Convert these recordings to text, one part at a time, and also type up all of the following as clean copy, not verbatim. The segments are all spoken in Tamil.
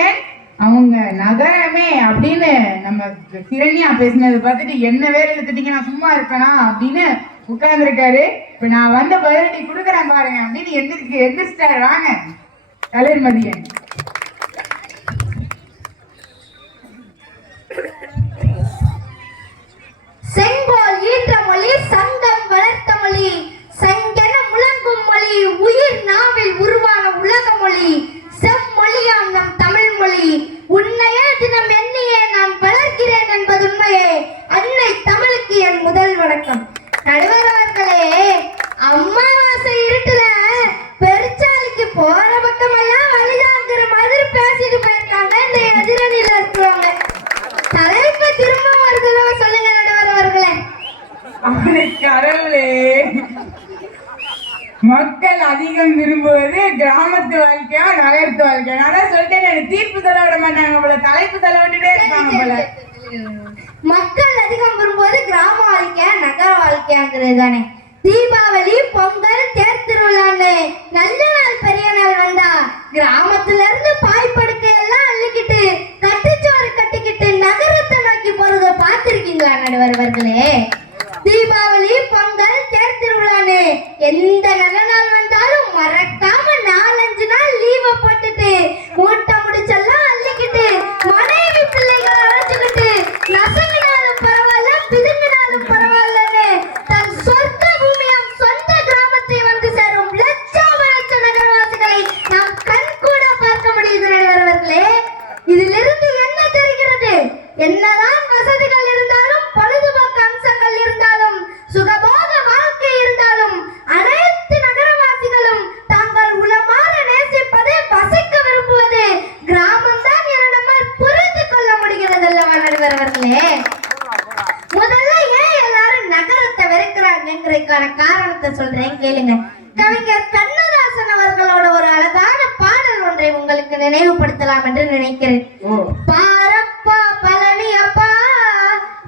மதியன் அவங்க நகரமே அப்படின்னு நம்ம சிரண்யா பேசினதை பார்த்துட்டு என்ன வேலை எடுத்துட்டீங்க, நான் சும்மா இருப்பேனா அப்படின்னு உட்கார்ந்துருக்காரு. இப்ப நான் வந்த பதிலடி கொடுக்குறேன் பாருங்க அப்படின்னு எந்திரிச்சிட்டாரு. வாங்க தலைவர் மதியன். செங்கோல் ஈன்ற மொழி, சங்கம் வளர்த்த மொழி, சங்கென முழங்கும் மொழி, உயிர் நாவில் உருவான உலக மொழி, செம்மொழியாம் நம் தமிழ் மொழி. உன்னையே தினம் எண்ணியே நான் வளர்க்கிறேன் என்பது உண்மையே. அன்னை தமிழுக்கு என் முதல் வணக்கம். நடுவர் அவர்களே, அம்மாவாசை இருட்டுல பெருச்சாலிக்கு போற பக்கமெல்லாம் வழிதாங்கிற மாதிரி பேசிட்டு போயிருக்காங்க இந்த எதிரணியில இருக்கிறவங்க. தலைப்பை திரும்ப வருதோ சொல்லுங்க நடுவர் அவர்களே. கடவுளே, மக்கள் அதிகம் விரும்புவது கிராமத்து வாழ்க்கையா நகரத்து வாழ்க்கையா? நான் சொல்லிட்டேன், தீர்ப்பு சொல்ல விட மாட்டாங்க போல, தலைப்பு சொல்ல விட்டுட்டே இருப்பாங்க போல. மக்கள் அதிகம் விரும்புவது கிராம வாழ்க்கையா நகர வாழ்க்கையாங்கிறது தானே. தீபாவளி, பொங்கல், தேர் திருவிழான்னு நல்ல நாள் பெரிய நாள் வந்தா கிராமத்துல இருந்து பாய்படுக்கை எல்லாம் அள்ளிக்கிட்டு கட்டுச்சோறு கட்டிக்கிட்டு நகரத்தை நோக்கி போறத பார்த்திருக்கீங்களா நடுவர் அவர்களே? தீபாவளி, பொங்கல், தேர் திருவிழான்னு எந்த நல்ல நாள் வந்தாலும் மறக்காம 4-5 நாள் லீவை போட்டுட்டு மூட்டை முடிச்செல்லாம் அள்ளிக்கிட்டு மனைவி பிள்ளைகளை அழைச்சுக்கிட்டு நசங்கினாலும் பரவாயில்ல பிதுங்கினாலும் பரவாயில்லன்னு தன் சொந்த பூமியாம் சொந்த கிராமத்தை வந்து சேரும் லட்சோப லட்ச நகரவாசிகளை நாம் கண் கூட பார்க்க முடியுது நடுவர்களே. இதிலிருந்து என்ன தெரிகிறது? என்னதான் வசதிகள் இருந்தாலும், பொழுதுபோக்கு அம்சங்கள் இருந்தாலும், சுகபோக வாழ்க்கை இருந்தாலும், அனைத்து நகரவாசிகளும் தாங்கள் உளமாற நேசிப்பது, வசிக்க விரும்புவது கிராமம் தான் என நம்மால் புரிந்து கொள்ள முடிகிறது அல்லவா நடுவர் அவர்களே? முதல்ல ஏன் எல்லாரும் நகரத்தை வெறுக்கிறாங்கிறதுக்கான காரணத்தை சொல்றேன் கேளுங்க. கவிஞர் கண்ணதாசன் அவர்களோட ஒரு அழகான பாடல் ஒன்றை உங்களுக்கு நினைவுபடுத்தலாம் என்று நினைக்கிறேன். பாரப்பா பழனியப்பா,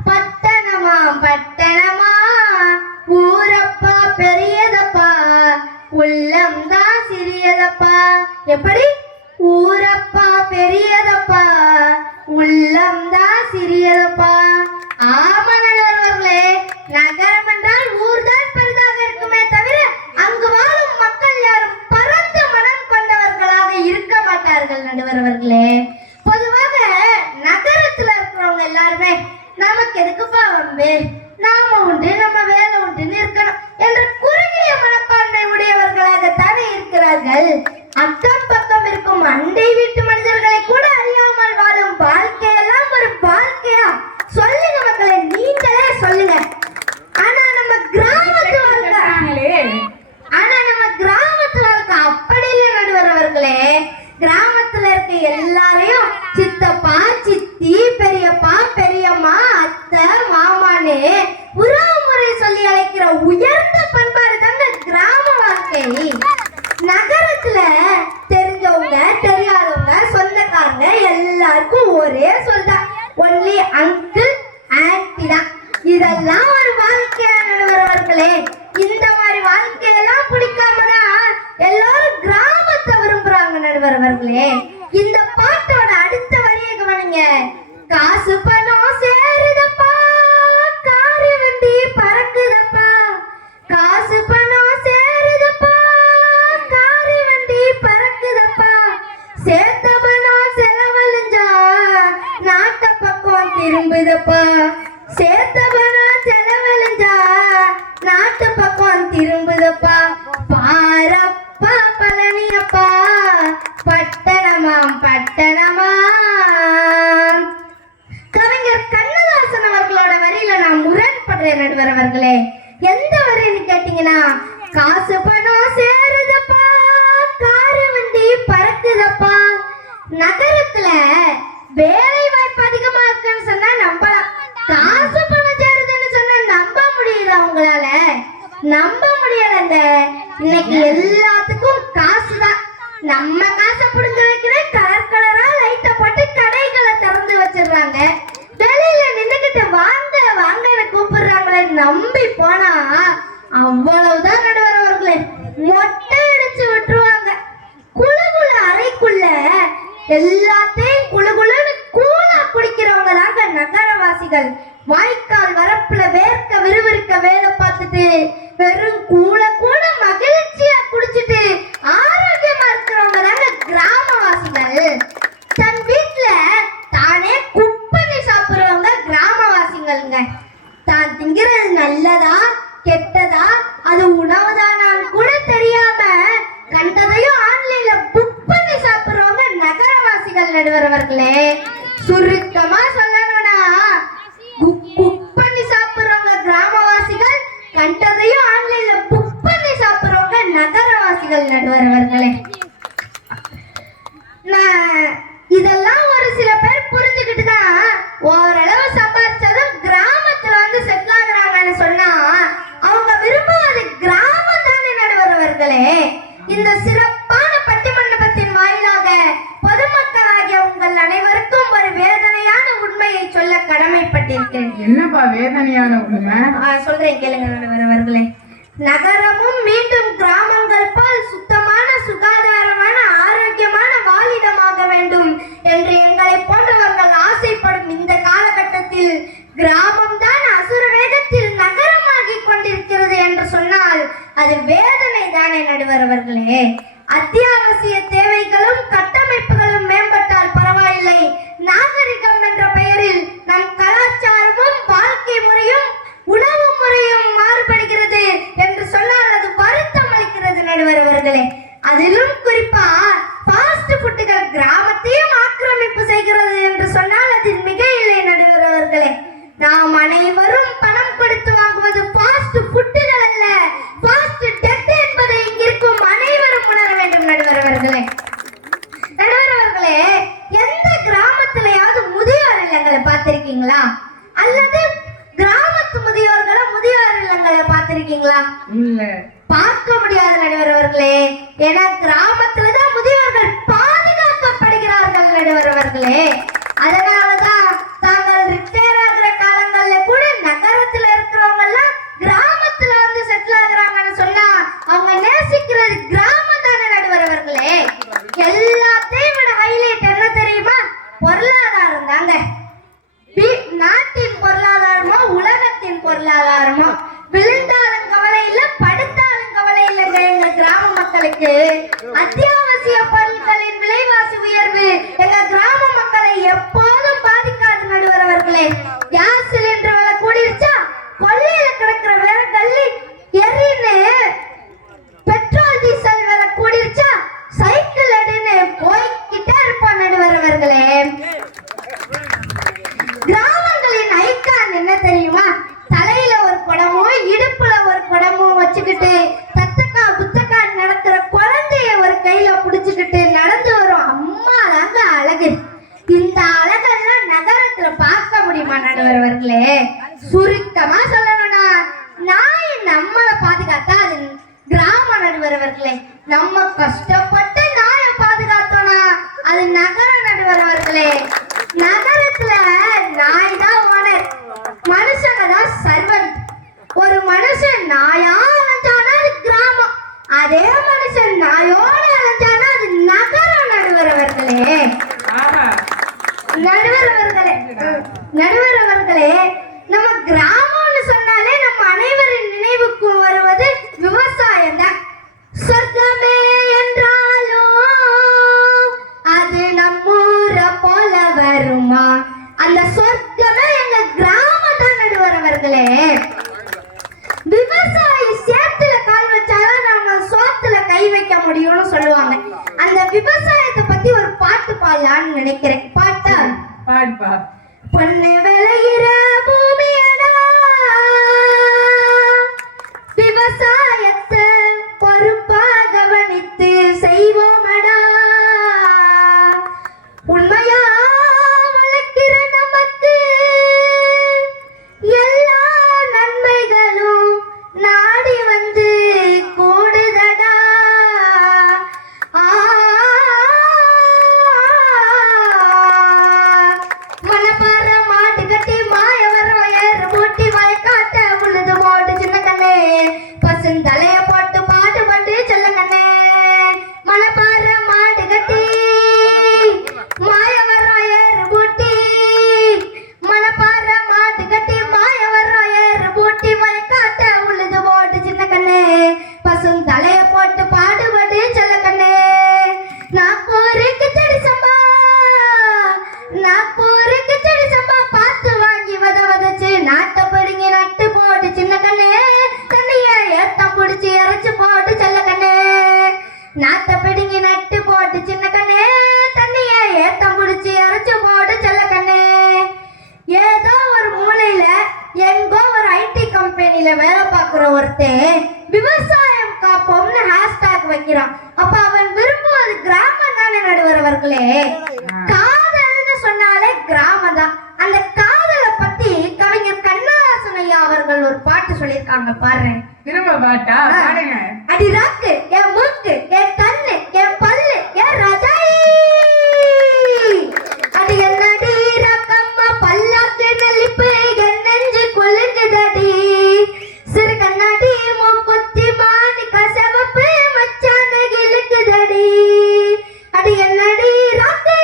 பட்டணமா பட்டணமா, ஊரப்பா பெரியதப்பா, உள்ளம்தான் சிறியதப்பா. எப்படி? ஊரப்பா பெரியதப்பா, உள்ளம்தான் சிறியதப்பா. ஆமா நடுவர்களே, நகரம் என்றால் ஊர் தான் பெரிதாக இருக்குமே தவிர அங்கு வாழும் மக்கள் யாரும் பரந்த மனம் கொண்டவர்களாக இருக்க மாட்டார்கள் நடுவர் அவர்களே. பொதுவாக நகரத்துல இருக்கிறவங்க எல்லாருமே நமக்கு எதுக்குப்பா வம்பு, நாம உண்டு நம்ம வேலை உண்டுன்னு இருக்கணும் என்ற குறுகிய மனப்பான்மை உடையவர்களாகத்தானே இருக்கிறார்கள். அக்கம் பக்கம் இருக்கும் அண்டை வீட்டு மனிதர்களை கூட அறியாமல் வாழும் வாழ்க்கையெல்லாம் ஒரு வாழ்க்கையா? சொல்லுங்க மக்களை, நீங்களே சொல்லுங்க. ஆனா நம்ம கிராமத்து வாழ்க்கை அப்படி இல்லை நடுவர் அவர்களே. கிராமத்துல இருக்க எல்லாரையும் சித்தப்பா, சித்தி, பெரியப்பா, பெரியம்மா, அத்தை, மாமான்னு உறவு முறை சொல்லி அழைக்கிற உயர்ந்த பண்பாடு தாங்க கிராம வாழ்க்கை. நகரத்துல தெரிஞ்சவங்க தெரியாதவங்க சொந்தக்காரங்க எல்லாருக்கும் ஒரே சொல்தான், ஒன்லி அங்கிள் ஆன்டி தான். இதெல்லாம் ஒரு வாழ்க்கையா நடுவர்களே? இந்த மாதிரி வாழ்க்கையெல்லாம் பிடிக்காமதான் எல்லாரும் கிராமத்தை விரும்புறாங்க நடுவர்களே. இந்த பாட்டோட அடுத்த வரியை கவனிங்க. காசு பணம் சேருதப்பா, காரு வண்டி பறக்குதப்பா, காசு பணம் சேருதப்பா, காரு வண்டி பறக்குதப்பா, சேர்த்த பணம் செலவழிஞ்சா நாட்ட பக்கம் திரும்புதப்பா, சேர்த்த பணம் செலவழிஞ்சா நாட்டு பக்கம் திரும்புதப்பா. பாரப்பா பழனியப்பா, பட்டணமாம் பட்டணமா. கவிஞர் கண்ணதாசன் அவர்களோட வரியில நான் முரண்படுறேன் நடுவர் அவர்களே. எந்த வரின்னு கேட்டீங்கன்னா, காசு பணம் சேருதப்பா, காரு வண்டி பறக்குதப்பா. நகரத்துல வேலை வாய்ப்பு அதிகமா இருக்குன்னு சொன்னா நம்பலாம், காசு பணம் சேருதுன்னு சொன்னா நம்ப முடியுதா உங்களால? நம்ப முடியலங்க. இன்னைக்கு எல்லாத்துக்கும் காசுதான். நம்ம காசை புடுங்க வைக்கிற கலர் கலரா லைட்ட போட்டு கடைகளை திறந்து வச்சிடுறாங்க. வெளியில நின்னுகிட்டு வாங்க வாங்க கூப்பிடுறாங்களே நம்பி போனா அவ்வளவுதான் நடுவர் அவர்களே, மொட்டை அடிச்சு விட்டுருவாங்க. குழுகுல அறைக்குள்ள எல்லாத்தையும் குளுகுளுன்னு கூலா குடிக்கிறவங்க தாங்க நகரவாசிகள். வாய்க்கால் வரப்புல வேர்க்க விறுவிறுக்க வேலை பார்த்துட்டு வெறும் கூல கூட மகிழ்ச்சியா குடிச்சிட்டு ஆரோக்கியமா இருக்கிறவங்க தாங்க கிராமவாசிகள். தன் வீட்டுல தானே குக் பண்ணி சாப்பிடுறவங்க கிராமவாசிகள்ங்க. தான் திங்கிறது நல்லதா கெட்டதா அது உணவுதானான்னு கூட தெரியாம கண்டதையும் ஆன்லைன்ல புக் பண்ணி சாப்பிடுறவங்க நகரவாசிகள் நடுவரவர்களே. சுருக்கமா சொல்லணும்னா குக் பண்ணி சாப்பிடுறவங்க கிராமவாசிகள், கண்டதையும் ஆன்லைன்ல புக் பண்ணி சாப்பிடுறவங்க நகரவாசிகள் நடுவரவர்களே. இதெல்லாம் ஒரு சில பேர் புரிஞ்சுக்கிட்டு தான் ஓரளவு சம்பாதிச்சதும் கிராமத்துல வந்து செட்டில் ஆகுறாங்கன்னு சொன்னா அவங்க விரும்புவது கிராமம் தானே நடுவரவர்களே. இந்த சிறப்பான பட்டிமண்டபத்தின் வாயிலாக பொதுமக்களாகிய உங்கள் அனைவருக்கும் ஒரு வேதனையான உண்மையை சொல்ல கடமைப்பட்டிருக்கேன். என்னப்பா வேதனையான உண்மை? சொல்றேன் கேளுங்க நடுவரவர்களே. நகரமும் மீண்டும் கிராமங்கள் போல் சுத்தமான சுகாதாரமான ஆரோக்கியமான வாழிடமாக வேண்டும் என்று எங்களை போன்றவர்கள் ஆசைப்படும் இந்த காலகட்டத்தில் கிராமம் தான் அசுர வேகத்தில் நகரமாகி கொண்டிருக்கிறது என்று சொன்னால் அது வேதனை தானே நடுவரவர்களே. அத்தியாவசிய தேவைகளும் கட்டமைப்புகளும் மேம்பட்டால் பரவாயில்லை, நாகரிகம் என்ற பெயரில் நம் கலாச்சாரமும் வாழ்க்கை முறையும் உணவு முறையும் மாறுபடுகிறது என்று சொன்னால் அது வருத்தம் அளிக்கிறது நடுவரவர்களே. அதிலும் குறிப்பா ஃபாஸ்ட் ஃபுட்டுகள் கிராமத்தையும் ஆக்கிரமிப்பு செய்கிறது என்று சொன்னால் அது மிக இல்லை நடுவரவர்களே. நாம் அனைவரும் பணம் கொடுத்து வாங்குவது ஃபாஸ்ட் ஃபுட்டுகள் அல்ல, ஃபாஸ்ட் டெத் என்பதை இங்கிருக்கும் அனைவரும் உணர வேண்டும் நடுவரவர்களே. நடுவரவர்களே, எந்த கிராமத்திலேயாவது முதியோர் இல்லங்களை பார்த்திருக்கீங்களா? அல்லது கிராமத்து முதியோர்களை முதியோர் இல்லங்களை பார்த்திருக்கீங்களா? இல்ல, பார்க்க முடியாது நடுவரவர்களே. ஏன்னா கிராமத்துலதான் முதியோர்கள் பாதுகாக்கப்படுகிறார்கள் நடுவரவர்களே. அதனாலதான் தாங்கள் ரிட்டையர் ஆகிற காலங்கள்ல கூட நகரத்துல இருக்கிறவங்க எல்லாம் கிராமத்துல வந்து செட்டில் ஆகுறாங்கன்னு சொன்னா அவங்க நேசிக்கிறது கிராமம் தானே நடுவரவர்களே. எல்லாத்தையும் விட ஹைலைட் என்ன தெரியுமா? பொருளாதாரம் தாங்க. நாட்டின் பொருளாதாரமோ உலகத்தின் பொருளாதாரமோ விழுந்தாலும் கவலை இல்லை, படுத்தாலும் கவலை இல்லைங்க எங்க கிராம மக்களுக்கு. அத்தியாவசிய பொருட்களின் விலைவாசி உயர்வு எங்க கிராம மக்களை எப்போதும் பாதிக்காது நடுவரவர்களே. கேஸ் சிலிண்டர் விலை கூடிருச்சா, கொள்ளையில கிடக்கிற வேற கல்லி எரின்னு பெட்ரோல் டீசல் விலை கூடிருச்சா, சைக்கிள் எடுன்னு போய்கிட்டே இருப்போம் நடுவரவர்களே. கிராமங்களின் ஐக்கான் என்ன தெரியுமா? தலையில ஒரு குடமோ இடுப்புல ஒரு குடமோ வச்சுக்கிட்டு தத்தக்கா புத்தக்கா நடக்கிற குழந்தைய ஒரு கையில புடிச்சுக்கிட்டு நடந்து வரும் அம்மா தாங்க அழகு. இந்த அழகெல்லாம் நகரத்துல பார்க்க முடியுமா நடுவரவர்களே? சுருக்கமா சொல்லணும்னா நாய் நம்மளை பாதுகாத்தா அது கிராம நடுவரவர்களே. நம்ம கஷ்டப்பட்டு நாயை பாதுகாத்தோம்னா அது நகர நடுவரவர்களே. நகரத்துல நாய் தான் ஓனர், மனுஷங்க தான் சர்வன்ட். ஒரு மனுஷன் நாயா அலைஞ்சானா அது கிராமம், அதே மனுஷன் நாயோட அலைஞ்சானா அது நகரம் நடுவரவர்களே. நடுவரவர்களே, நம்ம கிராமம்னு சொன்னாலே நம்ம அனைவரின் நினைவுக்கு வருவது விவசாயம் தான். சொர்க்கமே என்றாலும் அது நம்மூர போல வருமா? அந்த சொர்க்கமே எங்க கிராமம் தான் நடுவரவர்களே. விவசாயி சேத்துல கால் வச்சாதான் நம்ம சோத்துல கை வைக்க முடியும்னு சொல்லுவாங்க. அந்த விவசாயத்தை பத்தி ஒரு பாட்டு பாடலான்னு நினைக்கிறேன். பாட்டா? பாடுப்பா. பொண்ணு விளையிற பூமியடா, விவசாயத்தை பொறுப்பா கவனித்து செய்வோமடா, உண்மையா வளர்க்கிற நமக்கு எல்லா நன்மைகளும் நாடி வந்து கூடுதடா. மனப்பாற மாட்டு கட்டி மாய கம்பெனில வேலை பார்க்குற ஒருத்தன் விவசாயம் காப்போம்னு ஹேஷ்டாக் வைக்கிறான். அப்ப அவன் விரும்புவது கிராமம் தானே நடுவர் அவர்களே. காதல்னு சொன்னாலே கிராமம் தான். அந்த காதலை பத்தி கவிஞர் கண்ணதாசன் ஐயா அவர்கள் ஒரு பாட்டு சொல்லியிருக்காங்க, பாரு. திரும்ப பாட்டா பாடுங்க. அடி ராக்கு என் மூக்கு என் கண்ணு என் பல்லு என் ரஜாயி, அடி என்னடி ரக்கம்மா பல்லாக்கு நெல்லிப்பு என் நெஞ்சு குலுங்குதடி, சிறு கண்ணாடி மூக்குத்தி மாணி கசவப்பு மச்சான கிளுக்குதடி, அடி என்னடி ராக்கு,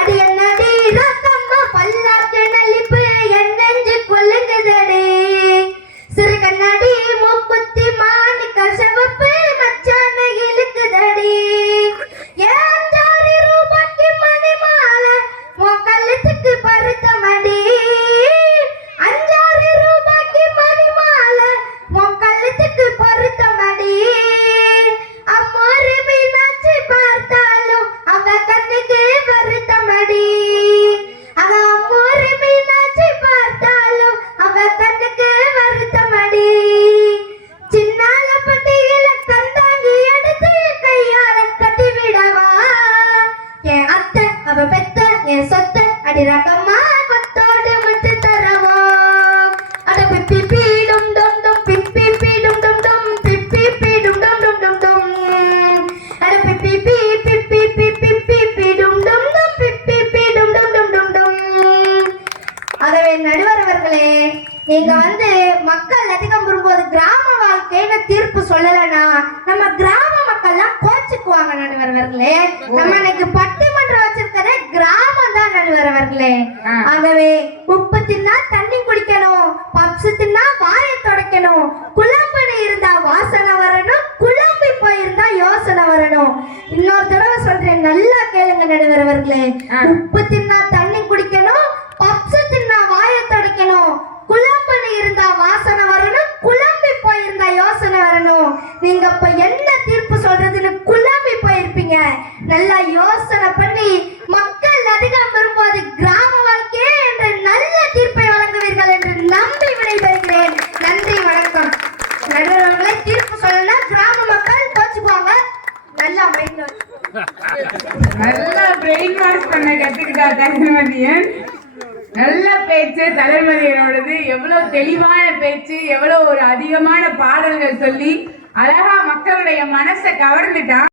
அடி என்னடி ரக்கம்மா பல்லாக்கு நெல்லிப்பு என் நெஞ்சு குலுங்குதடி, சிறு கண்ணாடி மூக்குத்தி மாணி கசவப்பு மச்சான கிளுக்குதடி, ஏன் ஜாரி ரூபாய்க்கு மணி மாலை உன் கழுத்துக்கு பருத்த மடி, அஞ்சாறு ரூபாய்க்கு மணி மாலை உன் கழுத்துக்கு பருத்த மடி, அம்மோரு மீனாட்சி பார்த்தாலும் அவ கண்ணுக்கு பருத்த மடி, அவ அம்மோரு மீனாட்சி பார்த்தாலும் அவ கண்ணுக்கு வருத்த மடி, சின்னால பட்டியில கந்தாங்கி எடுத்து கையால கட்டி விடவா, என் அத்தை அவ பெத்த என் சொத்த அடி ரகமா கொத்தோடு முத்து தரவா, அட பிப்பி பீடும் டும் டும் பிப்பி பீடும் டும் டும் பிப்பி பீடும் டும் டும் டும் டும், அட பிப்பி பீ பிப்பி பிப்பி பிப்பி டும் டும் டும் பிப்பி பீடும் டும் டும் டும் டும். ஆகவே நடுவர் அவர்களே, நீங்க மக்கள் அதிகம் விரும்புவது கிராம வாழ்க்கைன்னு தீர்ப்பு சொல்லலைன்னா நம்ம கிராம மக்கள்லாம் கோச்சுக்குவாங்க நடுவர் அவர்களே. நம்ம இன்னைக்கு பட்டிமன்றம் வச்சிருக்கதே கிராமம் தான் நடுவர் அவர்களே. ஆகவே உப்பு தின்னா தண்ணி குடிக்கணும், பப்ஸ் தின்னா வாயை துடைக்கணும், குழம்புன்னு இருந்தா வாசனை வரணும், குழம்பி போயிருந்தா யோசனை வரணும். இன்னொரு தடவை சொல்றேன், நல்லா கேளுங்க நடுவர் அவர்களே. உப்பு தின்னா தண்ணி குடிக்கணும், பப்ஸ் தின்னா வாயை துடைக்கணும், குழம்புன்னு இருந்தா வாசனை வரணும், குழம்பி போயிருந்தா யோசனை வரணும். நீங்க இப்ப என்ன தீர்ப்பு சொல்றதுன்னு குழம்பி போயிருப்பீங்க. நல்லா யோசனை பண்ணி மக்கள் அதிகம் விரும்புவது கிராம வாழ்க்கையே என்ற நல்ல தீர்ப்பை வழங்குவீர்கள் என்று நம்பி விடைபெறுகிறேன். நன்றி, வணக்கம். நடுவர்களை தீர்ப்பு சொல்லலாம், கிராம மக்கள் கோச்சுக்குவாங்க. நல்லா மைண்ட் நல்லா பிரெயின் வாஷ் பண்ண கத்துக்கிட்டா தலைமதியன். நல்ல பேச்சு தலைமதியனோடது. எவ்வளவு தெளிவான பேச்சு, எவ்வளவு ஒரு அதிகமான பாடல்கள் சொல்லி அழகா மக்களுடைய மனசை கவர்ந்துட்டான்.